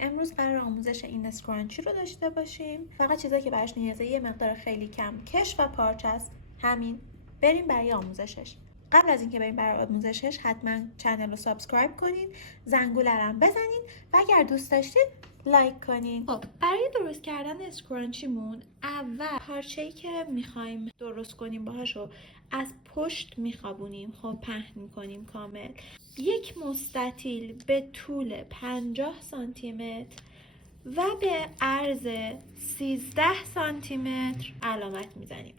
امروز قرار آموزش این اسکرانچی رو داشته باشیم. فقط چیزایی که براش نیازه یه مقدار خیلی کم کش و پارچه است. همین. بریم برای آموزشش. قبل از اینکه بریم برای آموزشش حتما چنل رو سابسکرایب کنین، زنگوله رو بزنین و اگر دوست داشتید لایک کنین. خب برای درست کردن اسکرانچیمون اول پارچه‌ای که میخوایم درست کنیم باهاشو از پشت میخوابونیم. خب پهن میکنیم کامل. یک مستطیل به طول 50 سانتی متر و به عرض 13 سانتی متر علامت میزنیم.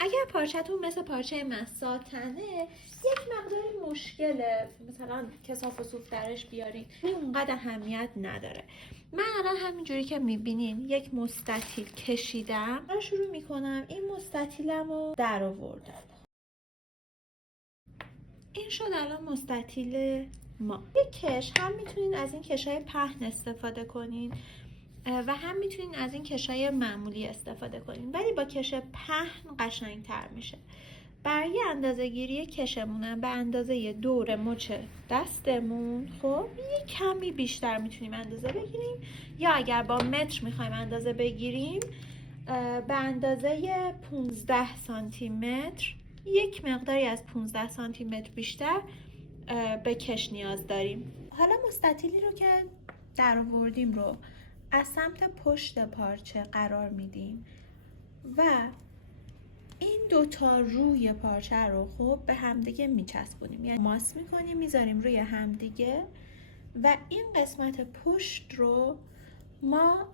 اگر پارچه‌تون مثل پارچه من ساتنه یک مقداری مشکله، مثلا کثاف و صوف درش بیارین، این اونقدر اهمیت نداره. من الان همینجوری که میبینین یک مستطیل کشیدم و شروع میکنم این مستطیلم رو در آوردم. این شد الان مستطیل ما. یک کش هم میتونین از این کشای پهن استفاده کنین و هم میتونین از این کشای معمولی استفاده کنین، ولی با کش پهن قشنگتر میشه. برای اندازه گیری کشمونم به اندازه دور مچ دستمون خب یه کمی بیشتر میتونیم اندازه بگیریم، یا اگر با متر میخوایم اندازه بگیریم به اندازه 15 سانتی متر، یک مقداری از 15 سانتی متر بیشتر به کش نیاز داریم. حالا مستطیلی رو که در آوردیم رو از سمت پشت پارچه قرار میدیم و این دوتا روی پارچه رو خب به همدیگه میچسبونیم، یعنی ماس میکنیم میذاریم روی همدیگه و این قسمت پشت رو ما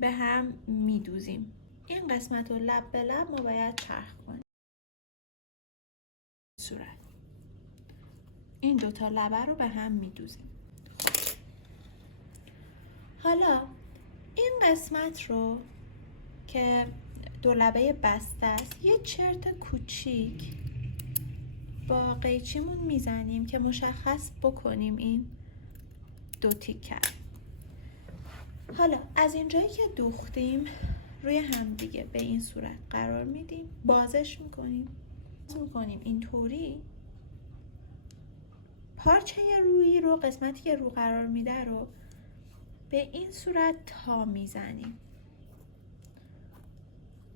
به هم میدوزیم. این قسمت رو لب به لب ما باید چرخ کنیم. صورت این دوتا لبه رو به هم میدوزیم. خب حالا این قسمت رو که دو لبه بسته است یه چرت کوچیک با قیچیمون میزنیم که مشخص بکنیم این دو تیکه. حالا از اینجایی که دوختیم روی هم دیگه به این صورت قرار میدیم، بازش میکنیم اینطوری. پارچه روی رو قسمتی که رو قرار میده رو به این صورت تا میزنیم.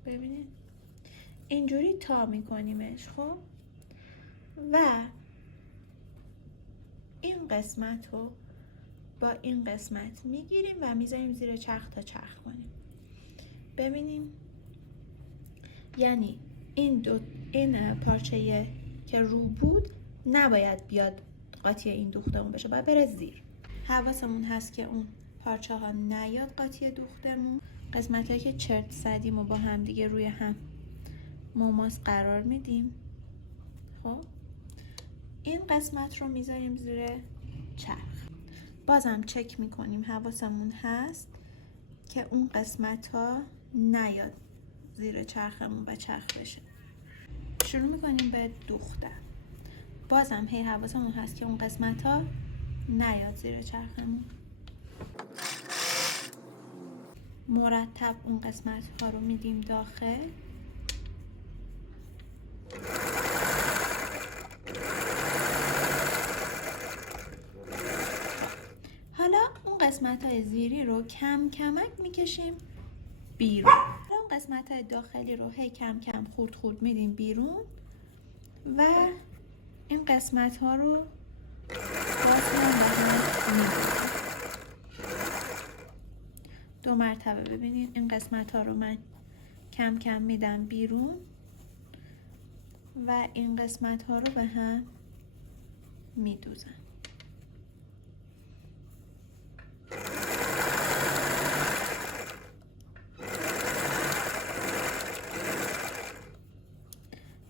ببینید اینجوری تا میکنیمش. خب و این قسمت رو با این قسمت میگیریم و میذاریم زیر چرخ تا چرخ کنیم. ببینیم یعنی این پارچه که رو بود نباید بیاد قاطی این دوختمون بشه، باید بره زیر. حواسمون هست که اون پارچه ها نیاد قاطی دوختمون. قسمت هایی که چرت زدیم و با هم دیگه روی هم مماس قرار میدیم. خب این قسمت رو میذاریم زیر چرخ. بازم چک میکنیم حواسمون هست که اون قسمت ها نیاد زیر چرخمون و چرخ بشه. شروع میکنیم به دوختن. بازم هی حواسمون هست که اون قسمت ها نیاد زیر چرخمون. مرتب اون قسمت ها رو میدیم داخل. حالا اون قسمت های زیری رو کم کمک میکشیم بیرون. اون قسمت های داخلی رو هی کم کم خورد خورد میدیم بیرون و این قسمت ها رو باز هم میدیم. 2 مرتبه. ببینید این قسمت ها رو من کم کم میدم بیرون و این قسمت ها رو به هم میدوزم.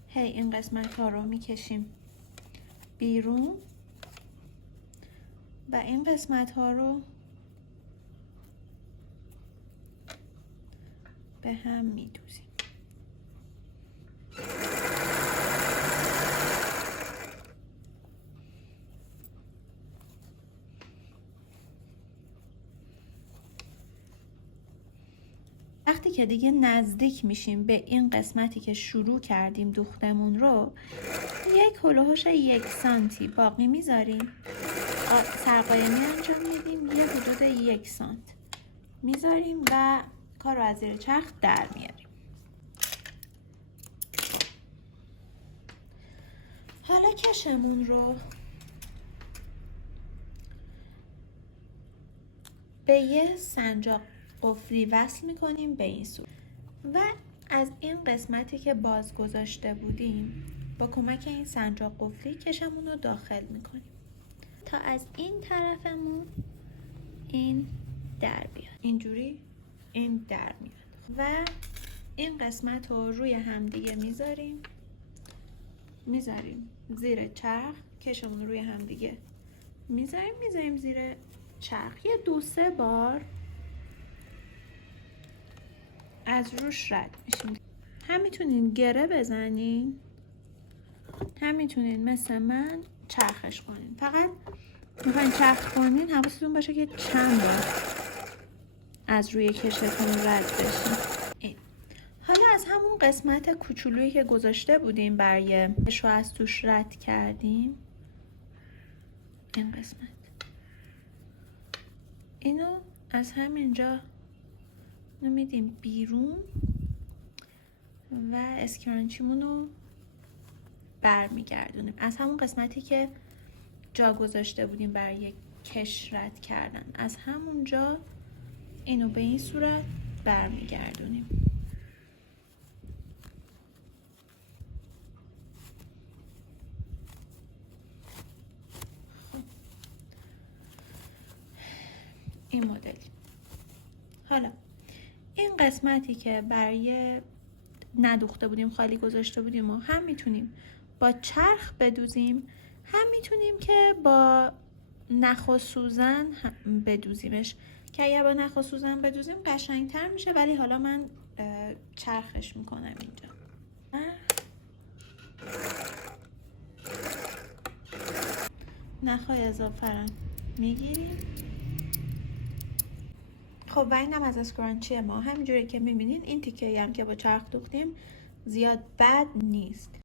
هی این قسمت ها رو میکشیم بیرون و این قسمت ها رو به هم میدوزیم. وقتی که دیگه نزدیک میشیم به این قسمتی که شروع کردیم دوختمون رو، یک هلوهوش 1 سانتی باقی میذاریم. سرقایمی انجام میدیم. یه حدود 1 سانت میذاریم و کار رو از زیر چرخ در میاریم. حالا کشمون رو به یه سنجاق قفلی وصل میکنیم به این صورت و از این قسمتی که باز گذاشته بودیم با کمک این سنجاق قفلی کشمون رو داخل میکنیم تا از این طرفمون این در بیاد. اینجوری این در میاد و این قسمت رو روی همدیگه میذاریم زیر چرخ. کشمون روی همدیگه میذاریم زیر چرخ. یه 2-3 بار از روش رد میشیم. هم میتونین گره بزنین، هم میتونین مثل من چرخش کنین. فقط میخواین چرخ کنین حواستون باشه که چند بار از روی کشتون رد بشین. حالا از همون قسمت کوچولویی که گذاشته بودیم برای کشو از توش رد کردیم، این قسمت اینو از همینجا میدیم بیرون و اسکرانچیمون رو برمیگردونیم از همون قسمتی که جا گذاشته بودیم برای کش رد کردن. از همونجا اینو به این صورت برمیگردونیم. این مدلی. حالا این قسمتی که برای ندوخته بودیم خالی گذاشته بودیم و هم میتونیم با چرخ بدوزیم، هم میتونیم که با نخ و سوزن بدوزیمش که اگر با نخ و سوزن بدوزیم قشنگتر میشه، ولی حالا من چرخش میکنم اینجا. نخای اضافه میگیریم. خب و اینم از اسکرانچی ما. همینجوری که میبینید این تیکه‌ای هم که با چرخ دوختیم زیاد بد نیست.